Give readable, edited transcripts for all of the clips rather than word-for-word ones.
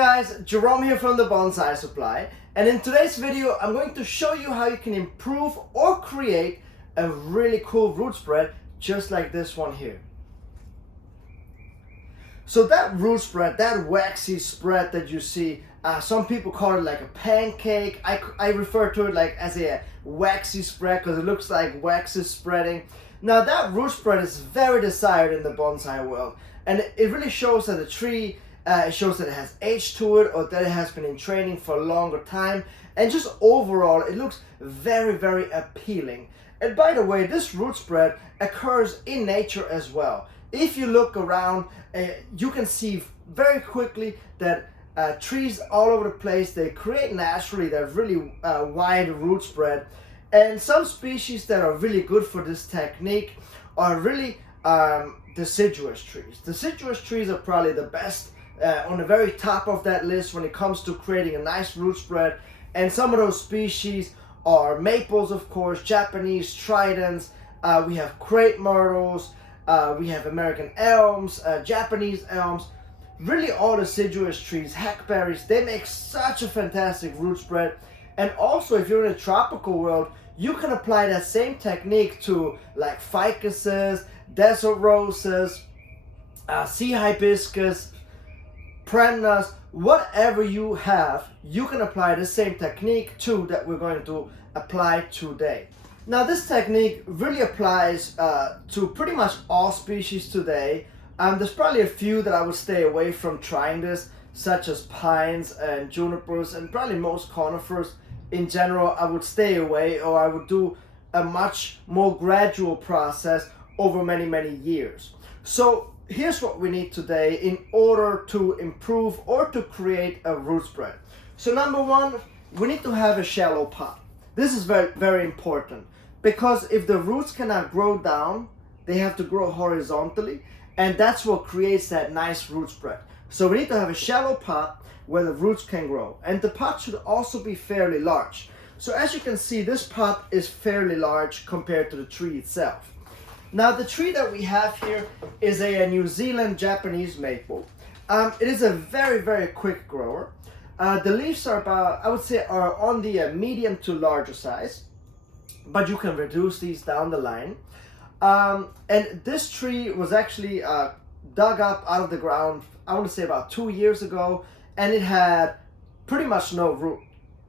guys, Jerome here from the Bonsai Supply, and in today's video I'm going to show you how you can improve or create a really cool root spread just like this one here. So that root spread, that waxy spread that you see, some people call it like a pancake. I refer to it like as a waxy spread because it looks like wax is spreading. Now that root spread is very desired in the bonsai world, and it really shows that the tree it shows that it has age to it, or that it has been in training for a longer time, and just overall it looks very, very appealing. And by the way, this root spread occurs in nature as well. If you look around, you can see very quickly that trees all over the place, they create naturally that really wide root spread. And some species that are really good for this technique are really deciduous trees. Deciduous trees are probably the best on the very top of that list when it comes to creating a nice root spread. And some of those species are maples, of course, Japanese tridents, we have crepe myrtles, we have American elms, Japanese elms. Really all deciduous trees, hackberries, they make such a fantastic root spread. And also if you're in a tropical world, you can apply that same technique to like ficuses, desert roses, sea hibiscus, premnas, whatever you have, you can apply the same technique to that we're going to apply today. Now this technique really applies to pretty much all species today. There's probably a few that I would stay away from trying this, such as pines and junipers, and probably most conifers in general. I would stay away, or I would do a much more gradual process over many, many years. So here's what we need today in order to improve or to create a root spread. So number one, we need to have a shallow pot. This is very, very important, because if the roots cannot grow down, they have to grow horizontally, and that's what creates that nice root spread. So we need to have a shallow pot where the roots can grow, and the pot should also be fairly large. So as you can see, this pot is fairly large compared to the tree itself. Now the tree that we have here is a New Zealand Japanese maple. It is a very, very quick grower. The leaves are about, I would say, are on the medium to larger size, but you can reduce these down the line. And this tree was actually dug up out of the ground, I want to say about 2 years ago, and it had pretty much no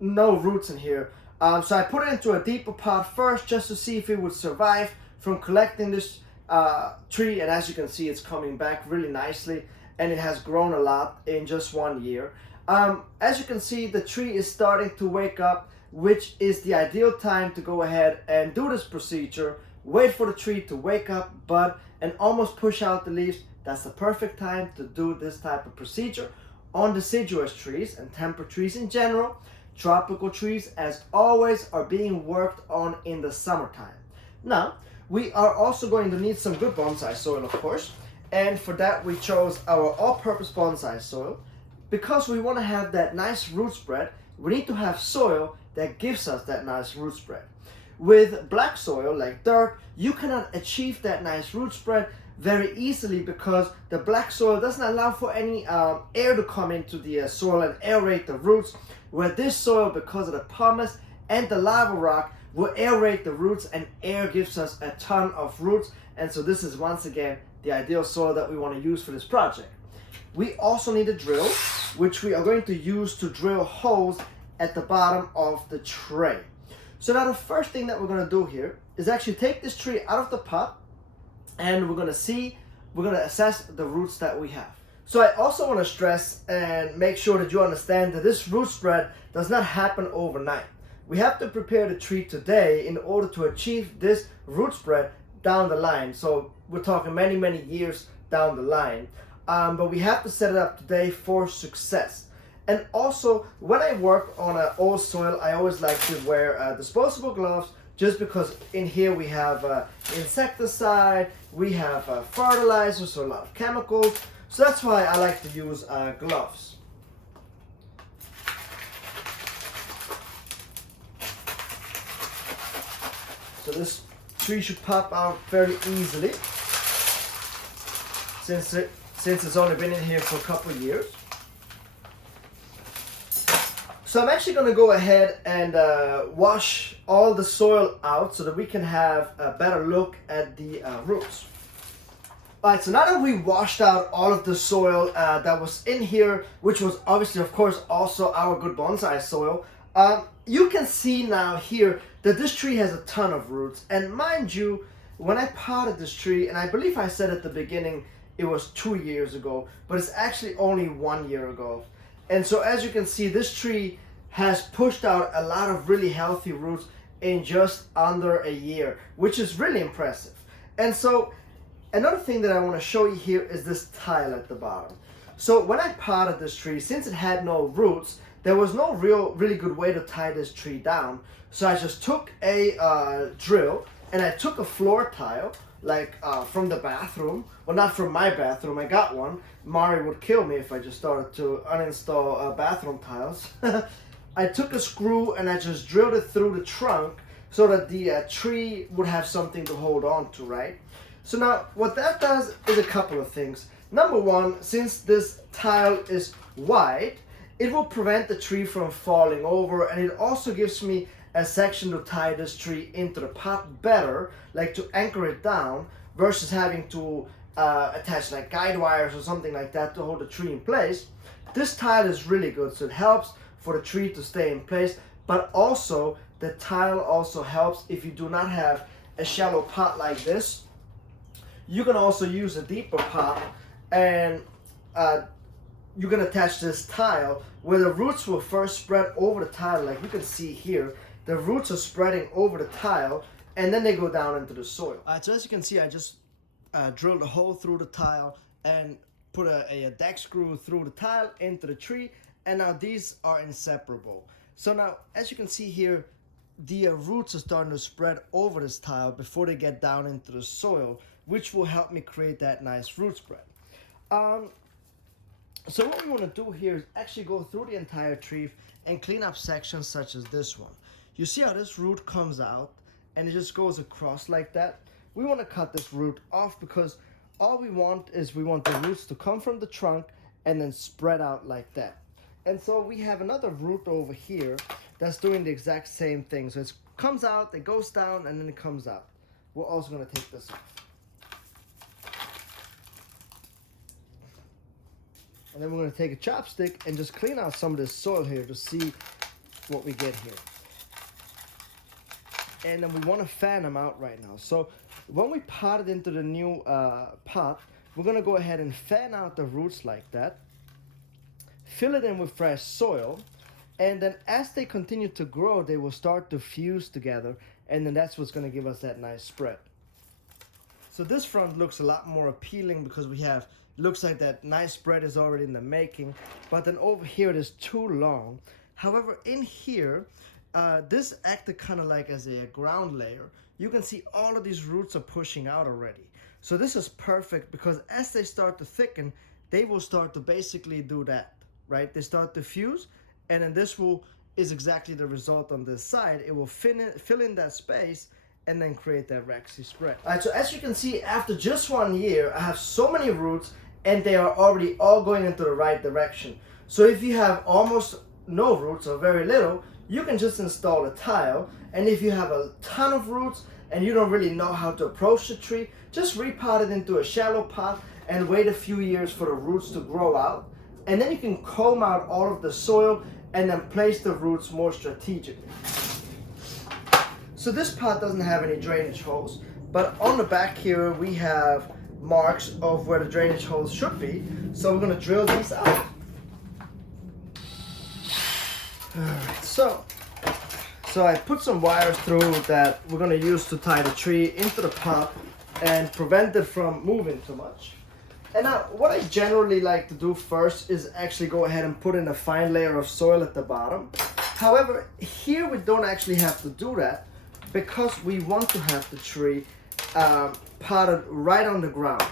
roots in here. So I put it into a deeper pot first just to see if it would survive from collecting this tree, and as you can see, it's coming back really nicely, and it has grown a lot in just 1 year. As you can see, the tree is starting to wake up, which is the ideal time to go ahead and do this procedure. Wait for the tree to wake up, bud, and almost push out the leaves. That's the perfect time to do this type of procedure on deciduous trees and temperate trees in general. Tropical trees, as always, are being worked on in the summertime. Now, we are also going to need some good bonsai soil, of course, and for that we chose our all-purpose bonsai soil. Because we want to have that nice root spread, we need to have soil that gives us that nice root spread. With black soil, like dirt, you cannot achieve that nice root spread very easily because the black soil doesn't allow for any air to come into the soil and aerate the roots, where this soil, because of the pumice and the lava rock, will aerate the roots, and air gives us a ton of roots. And so this is once again the ideal soil that we want to use for this project. We also need a drill, which we are going to use to drill holes at the bottom of the tray. So now the first thing that we're going to do here is actually take this tree out of the pot, and we're going to assess the roots that we have. So I also want to stress and make sure that you understand that this root spread does not happen overnight. We have to prepare the tree today in order to achieve this root spread down the line. So we're talking many, many years down the line. But we have to set it up today for success. And also, when I work on an old soil, I always like to wear disposable gloves, just because in here we have insecticide, we have fertilizers, so a lot of chemicals. So that's why I like to use gloves. So this tree should pop out very easily, since it's only been in here for a couple of years. So I'm actually going to go ahead and wash all the soil out so that we can have a better look at the roots. Alright, so now that we washed out all of the soil that was in here, which was obviously, of course, also our good bonsai soil, you can see now here that this tree has a ton of roots. And mind you, when I potted this tree, and I believe I said at the beginning it was 2 years ago, but it's actually only 1 year ago. And so as you can see, this tree has pushed out a lot of really healthy roots in just under a year, which is really impressive. And so another thing that I want to show you here is this tile at the bottom. So when I potted this tree, since it had no roots, there was no really good way to tie this tree down. So I just took a drill and I took a floor tile, like from the bathroom. Well, not from my bathroom, I got one. Mari would kill me if I just started to uninstall bathroom tiles. I took a screw and I just drilled it through the trunk so that the tree would have something to hold on to, right? So now what that does is a couple of things. Number one, since this tile is wide, it will prevent the tree from falling over, and it also gives me a section to tie this tree into the pot better, like to anchor it down, versus having to attach like guide wires or something like that to hold the tree in place. This tile is really good, so it helps for the tree to stay in place, but also the tile also helps if you do not have a shallow pot like this. You can also use a deeper pot, and you can attach this tile where the roots will first spread over the tile, like you can see here. The roots are spreading over the tile, and then they go down into the soil. So as you can see, I just drilled a hole through the tile and put a deck screw through the tile into the tree, and now these are inseparable. So now, as you can see here, the roots are starting to spread over this tile before they get down into the soil, which will help me create that nice root spread. So what we want to do here is actually go through the entire tree and clean up sections such as this one. You see how this root comes out and it just goes across like that? We want to cut this root off because all we want is we want the roots to come from the trunk and then spread out like that. And so we have another root over here that's doing the exact same thing. So it comes out, it goes down, and then it comes out. We're also going to take this off. And then we're going to take a chopstick and just clean out some of this soil here to see what we get here. And then we want to fan them out right now. So when we pot it into the new pot, we're going to go ahead and fan out the roots like that. Fill it in with fresh soil. And then as they continue to grow, they will start to fuse together. And then that's what's going to give us that nice spread. So this front looks a lot more appealing because we have, looks like that nice spread is already in the making. But then over here it is too long. However, in here, this acted kind of like as a ground layer. You can see all of these roots are pushing out already. So this is perfect because as they start to thicken, they will start to basically do that, right? They start to fuse, and then this is exactly the result on this side. It will fill in that space and then create that waxy spread. All right, so as you can see, after just 1 year, I have so many roots and they are already all going into the right direction. So if you have almost no roots or very little, you can just install a tile. And if you have a ton of roots and you don't really know how to approach the tree, just repot it into a shallow pot and wait a few years for the roots to grow out. And then you can comb out all of the soil and then place the roots more strategically. So this pot doesn't have any drainage holes, but on the back here we have marks of where the drainage holes should be. So we're going to drill these out. Alright, so I put some wires through that we're going to use to tie the tree into the pot and prevent it from moving too much. And now what I generally like to do first is actually go ahead and put in a fine layer of soil at the bottom. However, here we don't actually have to do that because we want to have the tree potted right on the ground.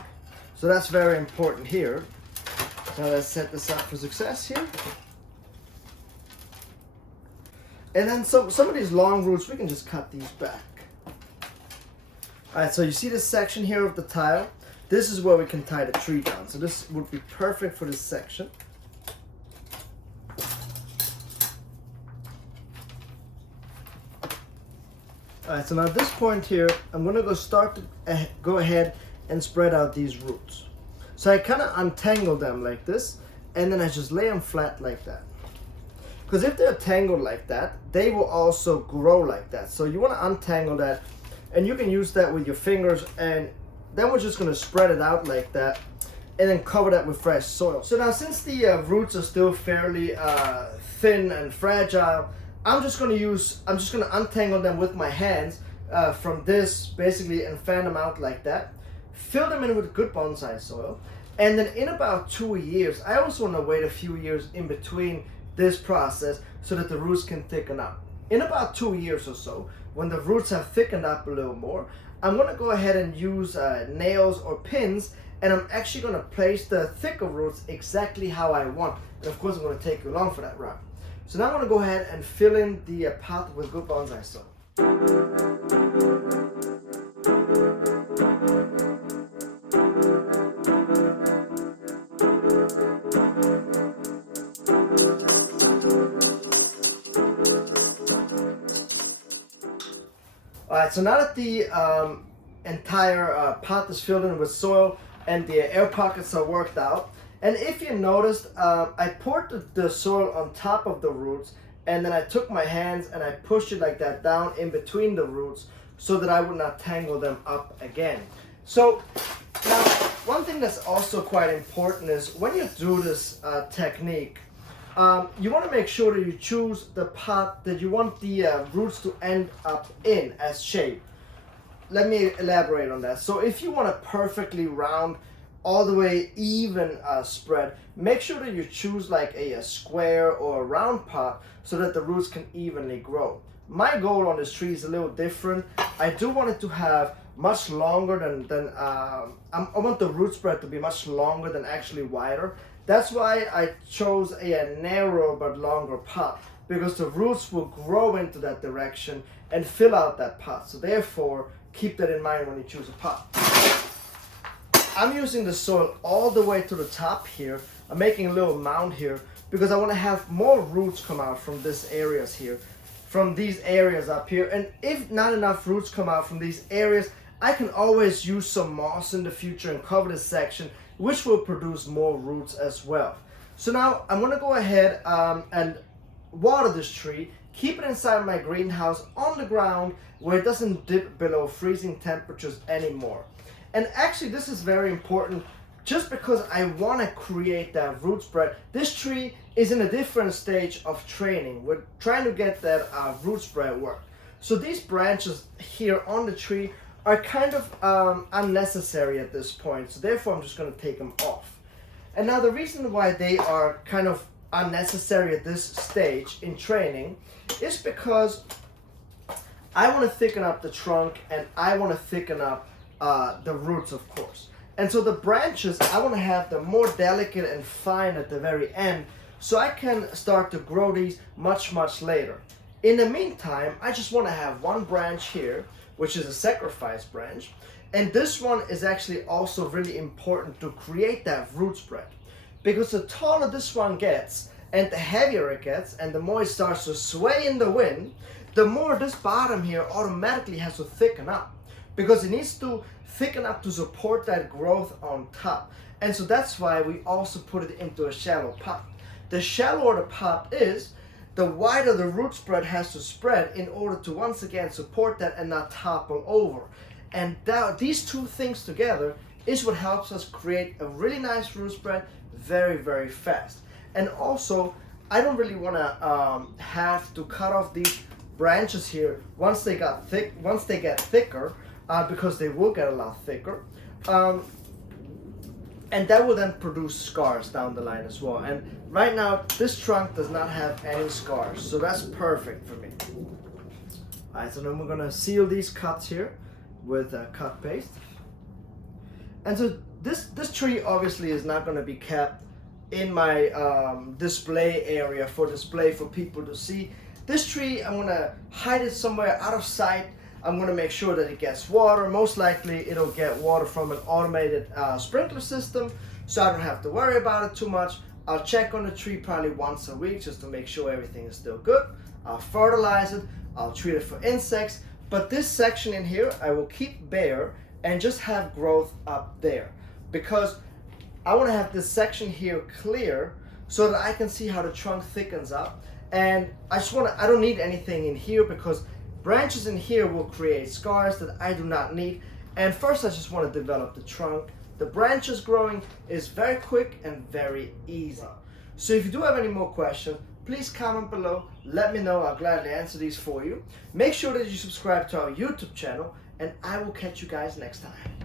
So that's very important here. So let's set this up for success here. And then some of these long roots, we can just cut these back. Alright, so you see this section here of the tile? This is where we can tie the tree down. So this would be perfect for this section. Alright, so now at this point here, I'm gonna go ahead and spread out these roots. So I kind of untangle them like this, and then I just lay them flat like that. Because if they're tangled like that, they will also grow like that. So you want to untangle that, and you can use that with your fingers, and then we're just going to spread it out like that, and then cover that with fresh soil. So now since the roots are still fairly thin and fragile, I'm just going to untangle them with my hands from this basically, and fan them out like that. Fill them in with good bonsai soil, and then in about 2 years, I also want to wait a few years in between this process so that the roots can thicken up. In about 2 years or so, when the roots have thickened up a little more, I'm going to go ahead and use nails or pins, and I'm actually going to place the thicker roots exactly how I want. And of course, I'm going to take you along for that ride. So now I'm going to go ahead and fill in the pot with good bonsai soil. Alright, so now that the entire pot is filled in with soil and the air pockets are worked out, and if you noticed, I poured the soil on top of the roots, and then I took my hands and I pushed it like that down in between the roots so that I would not tangle them up again. So now, one thing that's also quite important is when you do this technique, you want to make sure that you choose the pot that you want the roots to end up in as shape. Let me elaborate on that. So if you want a perfectly round, all the way even spread, make sure that you choose like a square or a round pot so that the roots can evenly grow. My goal on this tree is a little different. I do want it to have much longer I want the root spread to be much longer than actually wider. That's why I chose a narrow but longer pot, because the roots will grow into that direction and fill out that pot. So therefore, keep that in mind when you choose a pot. I'm using the soil all the way to the top here. I'm making a little mound here because I want to have more roots come out from these areas here, from these areas up here. And if not enough roots come out from these areas, I can always use some moss in the future and cover this section, which will produce more roots as well. So now I'm going to go ahead and water this tree, keep it inside my greenhouse on the ground where it doesn't dip below freezing temperatures anymore. And actually this is very important just because I want to create that root spread. This tree is in a different stage of training. We're trying to get that root spread work. So these branches here on the tree are kind of unnecessary at this point, so therefore I'm just going to take them off. And now the reason why they are kind of unnecessary at this stage in training is because I want to thicken up the trunk and I want to thicken up the roots, of course. And so the branches, I want to have them more delicate and fine at the very end so I can start to grow these much later. In the meantime, I just want to have one branch here, which is a sacrifice branch, and this one is actually also really important to create that root spread, because the taller this one gets and the heavier it gets and the more it starts to sway in the wind, the more this bottom here automatically has to thicken up, because it needs to thicken up to support that growth on top. And so that's why we also put it into a shallow pot. The shallower the pot is, the wider the root spread has to spread in order to once again support that and not topple over. And these two things together is what helps us create a really nice root spread very fast. And also, I don't really want to have to cut off these branches here once they get thicker, because they will get a lot thicker. And that will then produce scars down the line as well. And right now, this trunk does not have any scars, so that's perfect for me. Alright, so then we're gonna seal these cuts here with cut paste. And so this tree obviously is not gonna be kept in my display area for people to see. This tree, I'm gonna hide it somewhere out of sight. I'm going to make sure that it gets water. Most likely it'll get water from an automated sprinkler system, so I don't have to worry about it too much. I'll check on the tree probably once a week just to make sure everything is still good. I'll fertilize it, I'll treat it for insects, But this section in here, I will keep bare and just have growth up there, because I want to have this section here clear so that I can see how the trunk thickens up. And I don't need anything in here, because branches in here will create scars that I do not need. And first I just want to develop the trunk. The branches growing is very quick and very easy. So if you do have any more questions, please comment below, let me know, I'll gladly answer these for you. Make sure that you subscribe to our YouTube channel, and I will catch you guys next time.